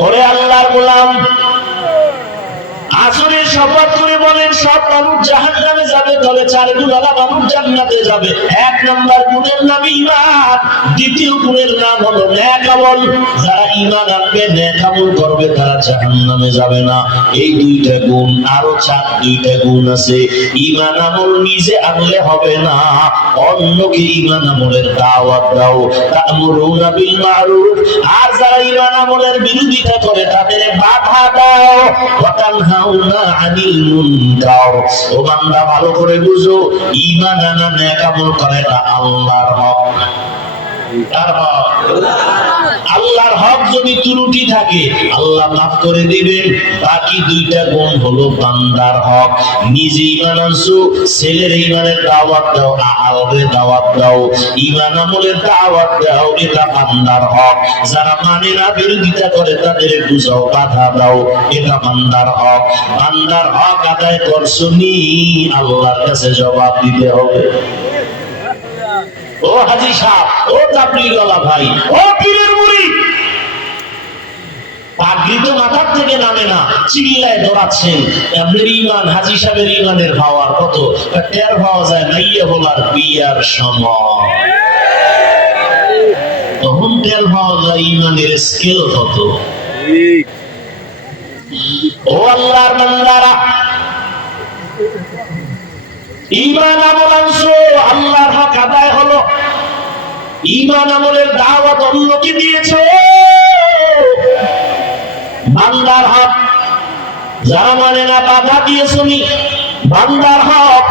ওরে আল্লাহর গোলাম, আসরের শপথ করে বলেন সব মানুষ জাহান্নামে যাবে, তবে 4 গুণওয়ালা মানুষ জান্নাতে যাবে। 1 নম্বর গুণের নাম ঈমান, দ্বিতীয় গুণের নাম হলো নেক আমল। যারা ঈমান আনবে, নেক আমল করবে, তারা জাহান্নামে যাবে না। এই 2টা গুণ, আরো 2টা গুণ আছে। ঈমান আমল নিজে আনলে হবে না, অন্যকে ঈমান আমলের দাওয়াত দাও। তা'মুরুনা বিল মা'রুফ, আর যারা ঈমান আমলের বিরোধিতা করে তাদের বাধা দাও। ওয়া তানহাউনা আনিল মুনকার। ও বান্দা, ভালো করে বুঝো, ঈমান আনা, নেক আমল করা এটা আল্লাহর হক। কার হক? আল্লাহর হক। যদি ত্রুটি থাকে আল্লাহ মাফ করে দিবেন। বাকি 2টা গুণ হলো বান্দার হক। নিজে ঈমান আনছো, ছেলের ঈমানের দাওয়াত দাও, আহলের দাওয়াত দাও, ঈমান আমলের দাওয়াত দাও, এটা বান্দার হক। যারা মানে না, বিরোধিতা করে, তাদের বুঝাও, বাধা দাও, এটা বান্দার হক। বান্দার হক আদায় করছো নি, আল্লাহর কাছে জবাব দিতে হবে। ও হাজী সাহেব, ও তাবলীগওয়ালা ভাই, ও পীরের মুরিদ, পাগড়ি তো মাথার থেকে নামে না, চিল্লায় দৌড়াচ্ছেন। আপনার ঈমান, হাজী সাহেবের ঈমানের পাওয়ার কত টের পাওয়া যায় মাইয়া বলার বিয়ার সময়। তখন টের পাওয়া যায় ঈমানের স্কেল কত। ও আল্লাহর বান্দারা, ঈমান আমল আনছো, আল্লাহর হক আদায় হলো। ঈমান আমলের দাওয়াত অন্যকে দিয়েছো, বান্দার হক। যারা মানে না, বাধা দিয়েছো নি, বান্দার হক।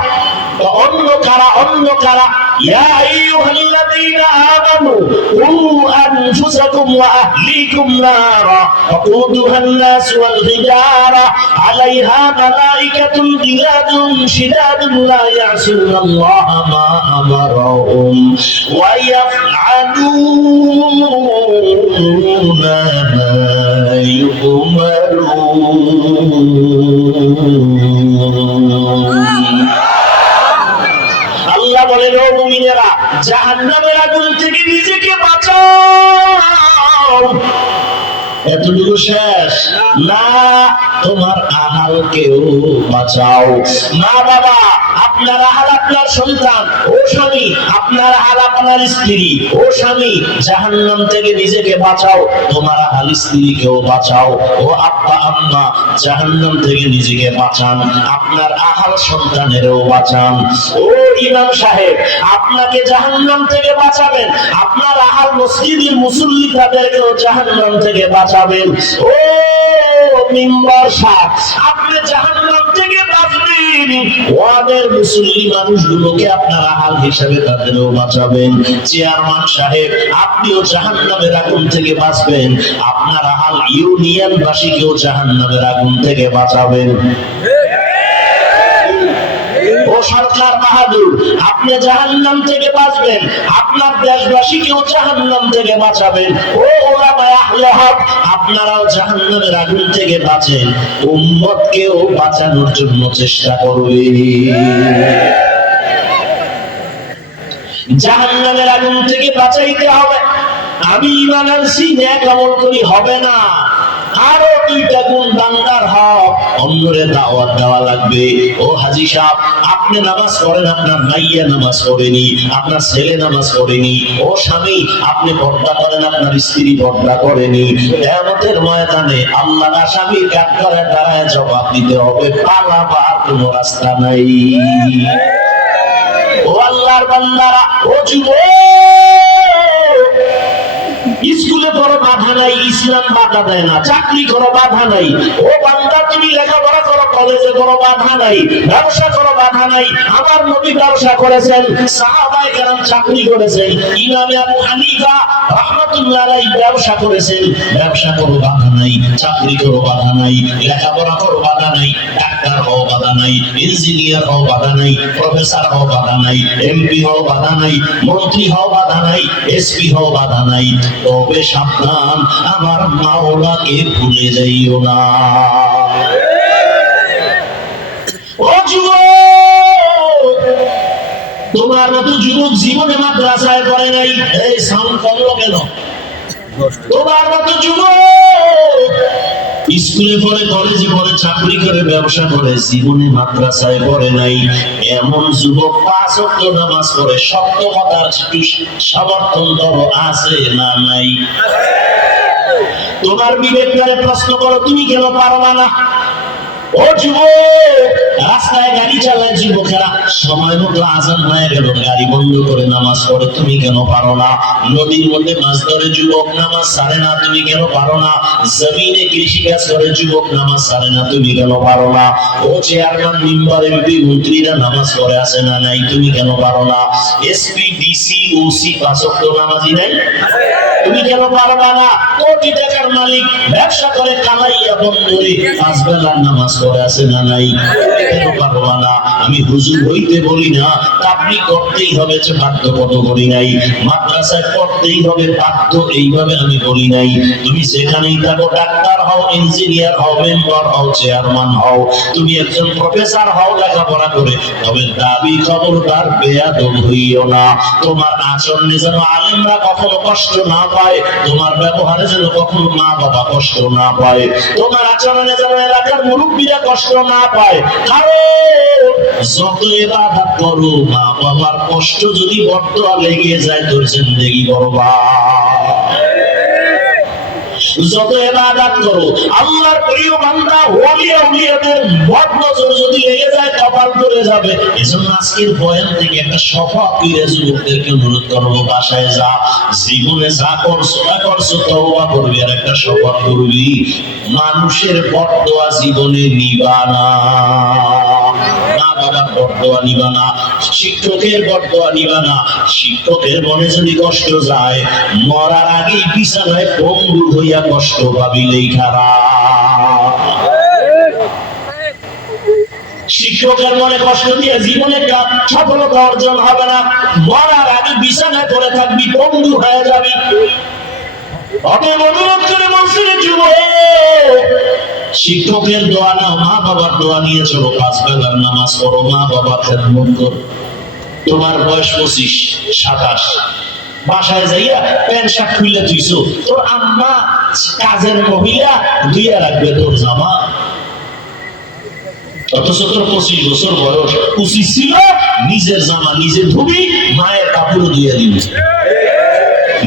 অন্য কারা? অন্য কারা? ইয়া আইয়ুহাল্লাযীনা আমানু কু আনফুসাকুম ওয়া আহলিকুম নারা ওয়াকুদুহান নাস ওয়াল হিজারা আলাইহা মালাইকাতুন গিলাদুন শিদাদুন লা ইয়াসুনাল্লাহা মা আমারাহুম ওয়া ইয়াফআলুনা মা ইউমারুন। আল্লাহ বলেন, ও মুমিনেরা, জাহান্নামের আগুন থেকে নিজেকে বাঁচাও। এতটুকু শেষ না, তোমার আহালকেও বাঁচাও। মা বাবা, আপনার আহাল আপনার সন্তান, ও স্বামী আপনার আহাল আপনার স্ত্রী, ও স্বামী জাহান্নাম থেকে নিজেকে বাঁচাও, তোমার আহাল স্ত্রীকেও বাঁচাও। ও আব্বা আম্মা, জাহান্নাম থেকে নিজেকে বাঁচান, আপনার আহাল সন্তানেরও বাঁচান। ও ইমাম সাহেব, আপনাকে জাহান্নাম থেকে বাঁচাবেন, আপনার আহাল মসজিদের মুসল্লি তাদেরকেও জাহান্নাম থেকে বাঁচাবেন। ও মিম্বার সাহেব, আপনি জাহান্নাম থেকে বাঁচবেন, ওয়াদের মুসল্লি মানুষগুলোকে আপনার আহাল হিসাবে তাদেরও বাঁচাবেন। চেয়ারম্যান সাহেব, আপনিও জাহান্নামের আগুন থেকে বাঁচবেন, আপনার আহাল ইউনিয়নবাসীকেও জাহান্নামের আগুন থেকে বাঁচাবেন। ও সরকার বাহাদুর, আপনি জাহান্নাম থেকে বাঁচবেন, আপনার দেশবাসীকেও জাহান্নাম থেকে বাঁচাবেন। ও ওলামায়ে আহলে হক, আপনারাও জাহান্নামের আগুন থেকে বাঁচেন, উম্মতকেও বাঁচানোর জন্য চেষ্টা করবেন। জাহান্নামের আগুন থেকে বাঁচাইতে হবে। আমি ঈমান আনছি, নেক আমল করি, হবে না। আরো 2টা গুণ বান্দার হক, অন্যরে দাওয়াত দেওয়া লাগবে। ও হাজী সাহেব, আপনি নামাজ পড়েন, আপনার মাইয়া নামাজ পড়েনি, আপনার ছেলে নামাজ পড়েনি। ও স্বামী, আপনি পর্দা করেন, আপনার স্ত্রী পর্দা করেনি। কিয়ামতের ময়দানে আল্লাহর আসামির কাঠগড়ায় দাঁড়ায় জবাব দিতে হবে, পালাবার কোনো রাস্তা নাই। ও আল্লাহর বান্দারা, ও যুবক, স্কুলে পড়ো, বাধা নাই, ইসলাম বাধা দেয় না। চাকরি করো, বাধা নাই। ও বান্দা, তুমি লেখাপড়া করো, কলেজে করো, বাধা নাই। ব্যবসা করো, বাধা নাই। আমার নবী ব্যবসা করেছেন, সাহাবায়ে কেরাম চাকরি করেছেন, ইমাম আবু হানিফা রাহমাতুল্লাহ আলাইহি ব্যবসা করেছেন। ব্যবসা করো, বাধা নাই। চাকরি করো, বাধা নাই। লেখাপড়া করো, বাধা নাই। ডাক্তার হও, বাধা নাই। ইঞ্জিনিয়ার হও, বাধা নাই। প্রফেসর হও, বাধা নাই। এমপি হও, বাধা নাই। মন্ত্রী হও, বাধা নাই। এসপি হও, বাধা নাই। তবে সাবধান, আমার মাওলাকে ভুলে যাইও না। ও যুবক, তোমার মতো যুবক জীবনে মাদ্রাসায় পড়ে নাই। এই সাউন্ড কমলো কেন? তোমার মতো যুবক স্কুলে পড়ে, কলেজে পড়ে, চাকরি করে, ব্যবসা করে, জীবনে মাদ্রাসায় পড়ে নাই এমন যুবক 5 ওয়াক্ত নামাজ পড়ে, সত্য কথার একটু সমর্থন করো, আছে না নাই? তোমার বিবেককে প্রশ্ন করো, তুমি কেন পারবা না? ও যুবক, রাস্তায় গাড়ি চালায় যুবকেরা, সময় মতো আজান হয়ে গেল, গাড়ি বন্ধ করে নামাজ পড়ে, তুমি কেন পারো না? নদীর মধ্যে মাছ ধরে যুবক, নামাজ ছাড়ে না, তুমি কেন পারো না? জমিনে কৃষিকাজ করে যুবক, নামাজ ছাড়ে না, তুমি কেন পারো না? ও চেয়ারম্যান, মেম্বার, এমপি, মন্ত্রীরা নামাজ পড়ে, আছে না নাই? তুমি কেন পারো না? এসপি, ডিসি, ওসি 5 ওয়াক্ত নামাজি নাই, তুমি কেন পারবা না? কোটি টাকার মালিক, ব্যবসা করে, কামাইয়া বন্দরে 5 বেলার নামাজ পড়ে, আছে না নাই? কেন পারবা না? আমি হুজুর হইতে বলি না, তাবলীগ করতেই হবে যে বাধ্য কত করি নাই, মাদ্রাসায় পড়তেই হবে বাধ্য এইভাবে আমি বলি নাই। তুমি যেখানেই থাকো, ডাক্তার হও, ইঞ্জিনিয়ার হও, মেম্বার হও, চেয়ারম্যান হও, তুমি একজন প্রফেসর হও লেখাপড়া করে, তবে দাবি খবরদার বেয়াদব হইও না। তোমার আচরণে যেন আলেমরা কখনো কষ্ট না পায়, তোমার ব্যবহারে যেন কখনো মা বাবা কষ্ট না পায়, তোমার আচরণে যেন এলাকার মুরব্বীরা কষ্ট না পায়। কারণ যত ইবাদত করো, মা বাবার কষ্ট যদি বর্তমান লেগে যায়, তোর জিন্দেগি বরবাদ। যত ইবাদত করো, আল্লাহর প্রিয় বান্দা ওলি আউলিয়াদের বদনজর যদি লেগে যায়, কপাল পড়ে যাবে। এজন্য আজকের বয়ান থেকে একটা শপথ করে যুবকদেরকে অনুরোধ করবো, বাসায় যা, জীবনে যা করছো না করছো তওবা করবি, আর একটা শপথ করবি, মানুষের বদদোয়া জীবনে নিবা না, মা বাবার বদদোয়া নিবা না, শিক্ষকের বদদোয়া নিবা না। শিক্ষকের মনে যদি কষ্ট যায়, মরার আগেই বিছানায় পঙ্গু হইয়া কষ্ট পাবিলেই খারাপ। শিক্ষকের মনে কষ্ট দিয়ে জীবনে সফলতা অর্জন হবে না, মরার আগে বিছানায় পড়ে থাকবি, পঙ্গু হয়ে যাবি। অতএব অনুরোধ করে বলছি, যুবক, শিক্ষকের দোয়া নাও, মা বাবার দোয়া নিয়ে চলো, 5 বেলার নামাজ পড়ো, মা বাবার খেদমত করো। তোমার বয়স 25, 27, বাসায় যাইয়া প্যান্ট শার্ট খুলে তুইছো, তোর আম্মা কাজের মহিলা ধুইয়া রাখবে তোর জামা, অথচ তোর 25 বছর বয়স, উচিত ছিল নিজের জামা নিজে ধুবি, মায়ের কাপড় ধুইয়া দিবি,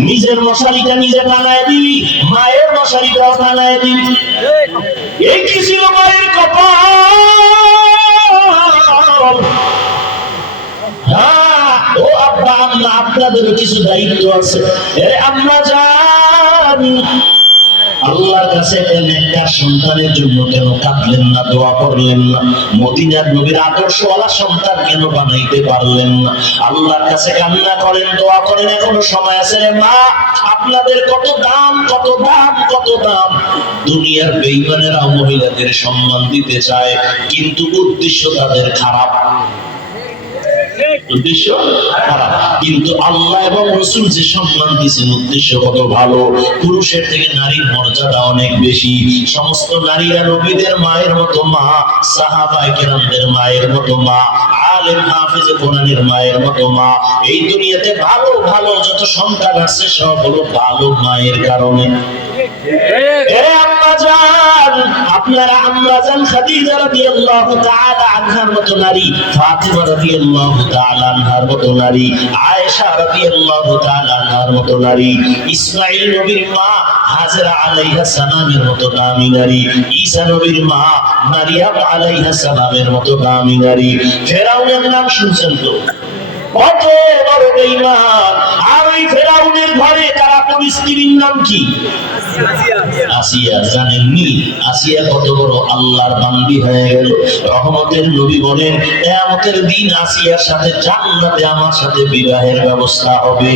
নিজের মশারিটা নিজে টানায় দিবি, মায়ের মশারিটাও টানায় দিবি। এই কি ছিল মায়ের কপাল? ও আব্বা, আম্মা, আপনাদেরও কিছু দায়িত্ব আছে। আম্মা জান, আল্লাহর কাছে নেককার সন্তানের জন্য কেন কাঁদলেন না, দোয়া করলেন না? মদিনার নবীর আদর্শওয়ালা সন্তান কেন বানাইতে পারলেন না? আল্লাহর কাছে কান্না করেন, দোয়া করেন, এখনো সময় আছে। রে মা, আপনাদের কত দাম, কত দাম, কত দাম। দুনিয়ার বেঈমানেরাও মহিলাদের সম্মান দিতে চায়, কিন্তু উদ্দেশ্য তাদের খারাপ, উদ্দেশ্য খারাপ। কিন্তু আল্লাহ এবং রাসূল যে সম্মান দিয়েছেন, উদ্দেশ্য কত ভালো। পুরুষের থেকে নারীর মর্যাদা অনেক বেশি। সমস্ত নারীরা নবীদের মায়ের মতো মা, সাহাবায়ে কেরামদের মায়ের মতো মা, আলেম হাফেজ কোরআনের মায়ের মতো মা। এই দুনিয়াতে ভালো ভালো যত সন্তান আছে, সব হলো ভালো মায়ের কারণে। আপনারা আম্মা জান খাদিজা রাদিয়াল্লাহু তাআলা আনহার মতো নারী, ফাতিমা রাদিয়াল্লাহু তাআলা আনহার মতো নারী, আয়েশা রাদিয়াল্লাহু তাআলা আনহার মতো নারী, ইসমাঈল নবীর মা হাজরা আলাইহা সালামের মতো দামি নারী, ঈসা নবীর মা মারিয়াম আলাইহা সালামের মতো দামি নারী। ফেরাউনের নাম শুনছেন তো? কত বড় বেঈমান। আর ওই ফেরাউনের ঘরে তার আপন স্ত্রীর নাম কি? আসিয়া। জানেননি আসিয়া কত বড় আল্লাহর বান্দি হয়ে গেল? রহমতের নবী বলেন, কিয়ামতের দিন আসিয়ার সাথে জান্নাতে আমার সাথে বিবাহের ব্যবস্থা হবে।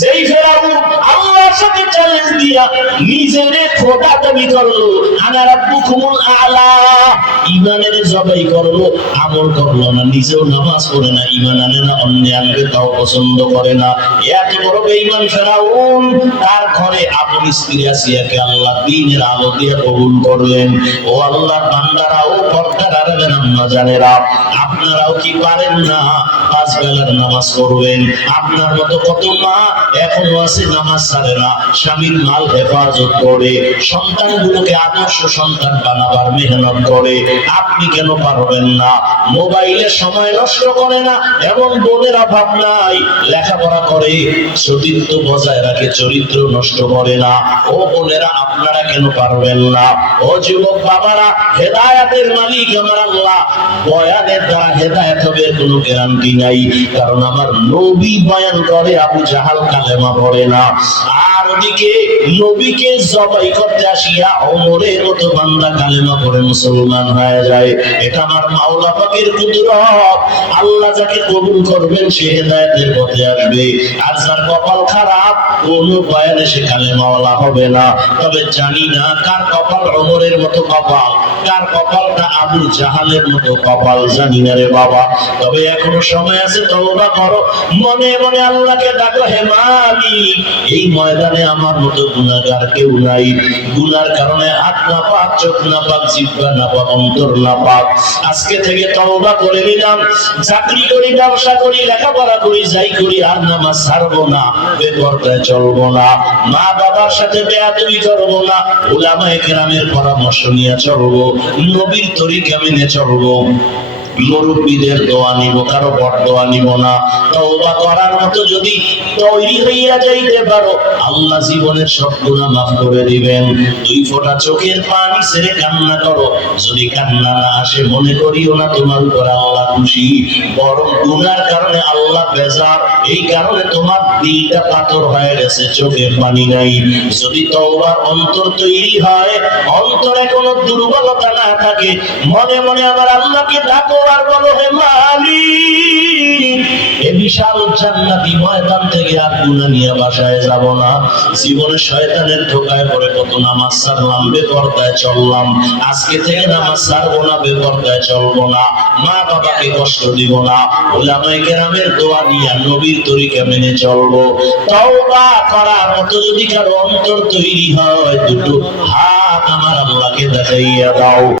যেই ফেরাউন আল্লাহর সাথে চ্যালেঞ্জ দিয়া নিজের খোদা দাবি করলো, আনা রাব্বুকুমুল আলা, ঈমানের জবাই করলো, আমল করলো না, নিজেও নামাজ পড়ে না, ঈমান আনে না, অন্য আনবে তাও পছন্দ করে না। এত বড় বেঈমান ফেরাউন, তার ঘরে আপন স্ত্রী আসিয়াকে আল্লাহ দ্বীনের আলো দিয়ে কবুল করলেন। ও আল্লাহর বান্দারা, ও পর্দার আড়ালের আম্মা জানেরা, আপনারাও কি পারেন না 5 বেলার নামাজ পড়বেন? আপনার মতো কত মা এখনো আছে নামাজ ছাড়ে না, স্বামীর মাল হেফাজত করে, সন্তানগুলোকে আদর্শ সন্তান বানাবার মেহনত করে। আপনি কেন পারবেন না? মোবাইলে সময় নষ্ট করে না এমন বোনের অভাব নাই, লেখাপড়া করে, সতীত্ব বজায় রাখে, চরিত্র নষ্ট করে না। ও বোনেরা, আপনারা কেন পারবেন না? ও যুবক বাবারা, হেদায়েতের মালিক আমার আল্লাহ। বয়ানের দ্বারা হেদায়েত হবে কোনো গ্যারান্টি নাই, কারণ আমার নবী বয়ান করে, আবু জাহাল কালেমা পড়ে না। আর ওদিকে নবীকে জবাই করতে আসিয়া ওমরের মতো বান্দা কালেমা পড়ে মুসলমান হয়ে যায়। এটা আমার মাওলা পাকের কুদরত। আল্লাহ যাকে কবুল করবেন সে হেদায়েতের পথে আসবে, আর যার কপাল খারাপ কোনো বয়ানে সে কালেমাওয়ালা হবে না। তবে জানি না কার কপাল ওমরের মতো কপাল, কার কপালটা আবু জাহালের মতো কপাল, জানি না রে বাবা। তবে এখনো সময় আছে, তওবা করো, মনে মনে আল্লাহকে ডাকো, হে মালিক এই ময়দানে আমার মতো গুনাহগার কেউ নাই। গুনার কারণে হাত না পাক, চোখ না পাক, জিহ্বা না পাক, অন্তর না পাক। আজকে থেকে তওবা করে নিলাম, চাকরি করি, ব্যবসা করি, লেখাপড়া করি, যাই করি, আর নামাজ ছাড়বো না, বেপরদায় চলবো না, মা বাবার সাথে বেয়াদবি করবো না, উলামায়ে কেরামের পরামর্শ নিয়ে চলবো, নবীর তরিকা মেনে চলবো, মুরব্বীদের দোয়া নিব, কারো বড় দোয়া নিব না। তওবা করার মতো যদি তৈরি হইয়া যাইতে পারো, আল্লাহ জীবনের সব গুনাহ মাফ করে দিবেন। 2 ফোঁটা চোখের পানি ছেড়ে কান্না করো, যদি কান্না না আসে মনে করিও না তোমার উপর আল্লাহ খুশি, বরং গুনার কারণে আল্লাহ বেজার, এই কারণে তোমার দিলটা পাথর হয়ে গেছে, চোখের পানি নাই। যদি তওবার অন্তর তৈরি হয়, অন্তরে কোনো দুর্বলতা না থাকে, মনে মনে আমার আল্লাহকে ডাকো আর বলো, হে মালিক এই বিশাল জান্নাতি ময়দান থেকে আর গুনাহ নিয়ে বাসায় যাব না। জীবনে শয়তানের ধোঁকায় পড়ে কত নামাজ ছাড়লাম, বেপরদায় চললাম, আজকে থেকে নামাজ ছাড়বো না, বেপরদায় চলবো না, মা বাবাকে কষ্ট দিব না, উলামায়ে কেরামের দোয়া নিয়ে নবীর তরিকা মেনে চলবো। তওবা করার মতো যদি কারো অন্তর তৈরি হয়, দুটো হাত আমার আল্লাহকে দেখাইয়া দাও।